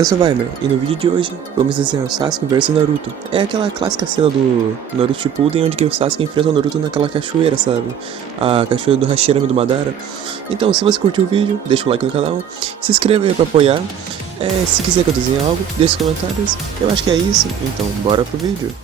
Eu sou Weimer, e no vídeo de hoje vamos desenhar o Sasuke versus Naruto. É aquela clássica cena do Naruto Shippuden onde que o Sasuke enfrenta o Naruto naquela cachoeira, sabe? A cachoeira do Hashirama do Madara. Então, se você curtiu o vídeo, deixa o like no canal, se inscreva aí pra apoiar. Se quiser que eu desenhe algo, deixe os comentários. Eu acho que é isso, então bora pro vídeo.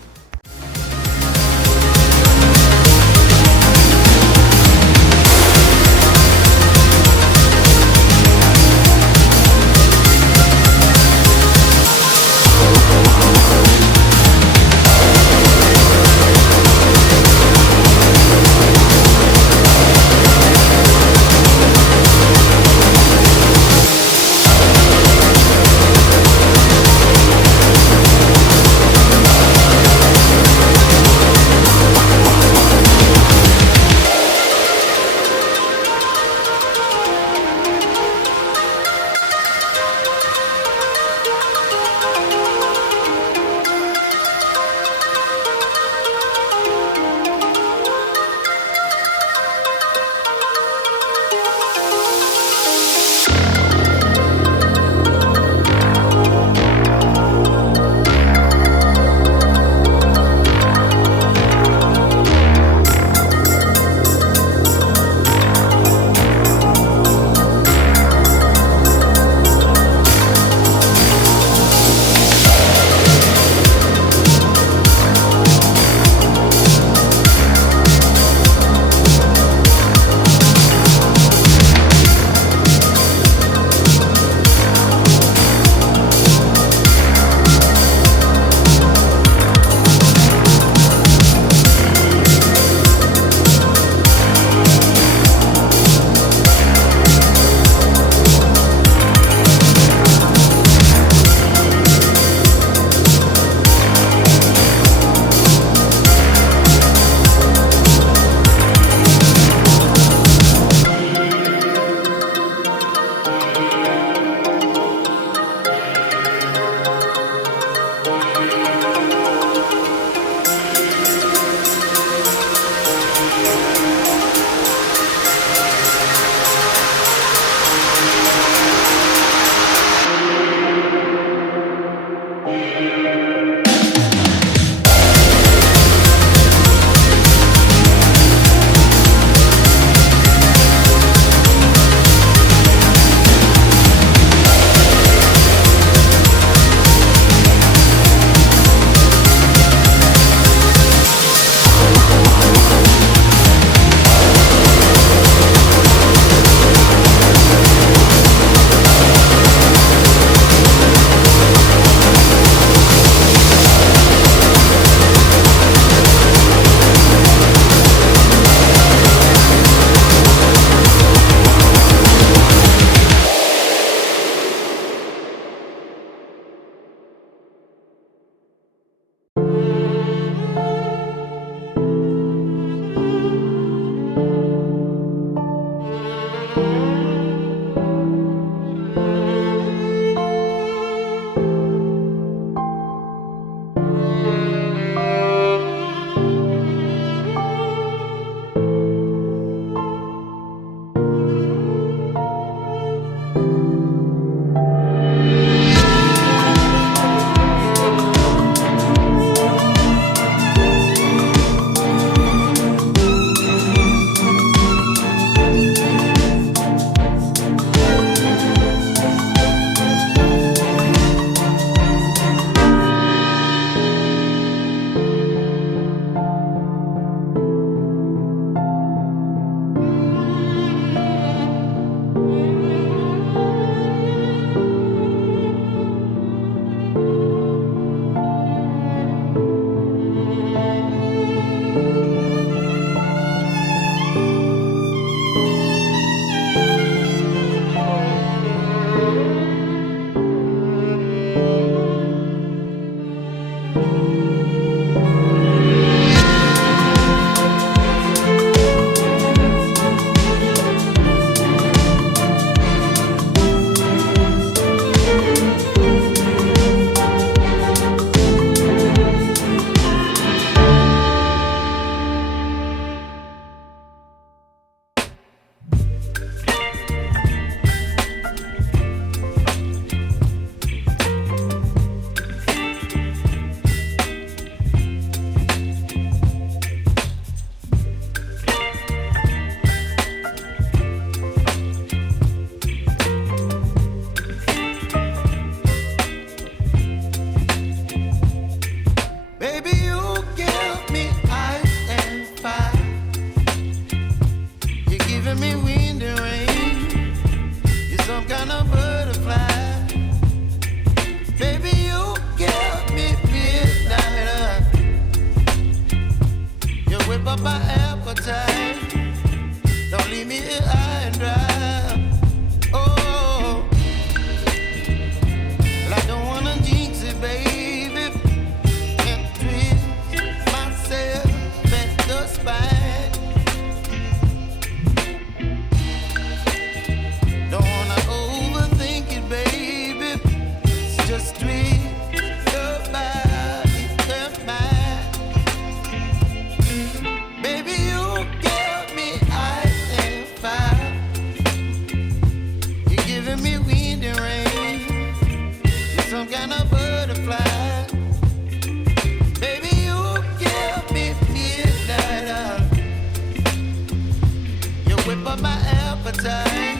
appetite.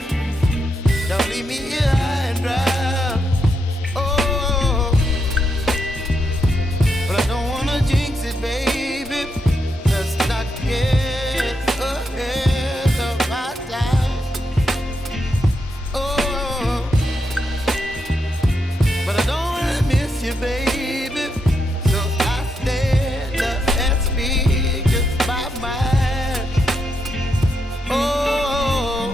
Don't leave me here high and dry. Oh, but I don't wanna jinx it, baby. Let's not get ahead of my time. Oh, but I don't wanna miss you, baby. So I stand up and speak just my mind. Oh,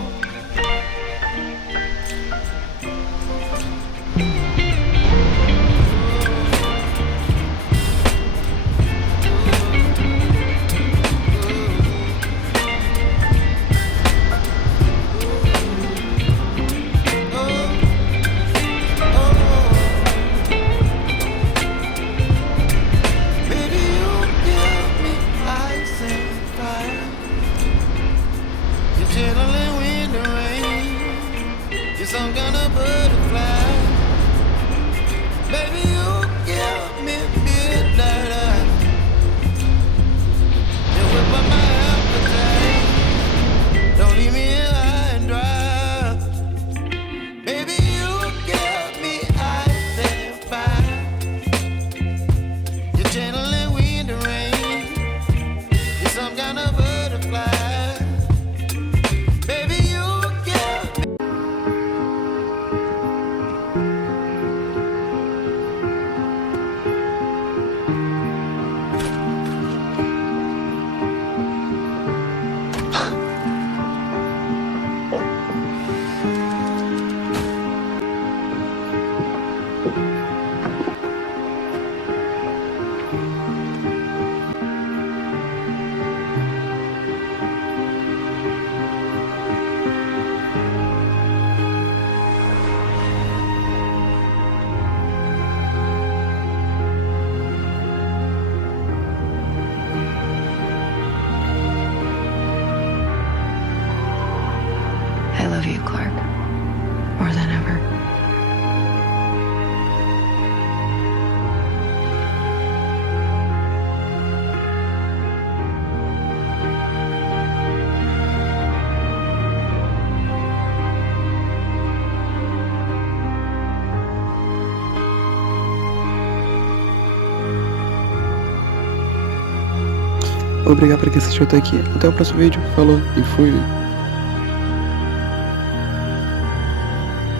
baby, you give me ice and fire. You're gentle and wind and rain. You're some kind of butterfly. Baby, you give me midnight. You whip up my appetite. Don't leave me here high and dry. Baby, you give me ice and fire. You're gentle and wind and rain. You're some kind of butterfly. Baby, you give me. I love you, Clark, more than ever. Obrigado por quem assistiu até aqui. Até o próximo vídeo. Falou e fui.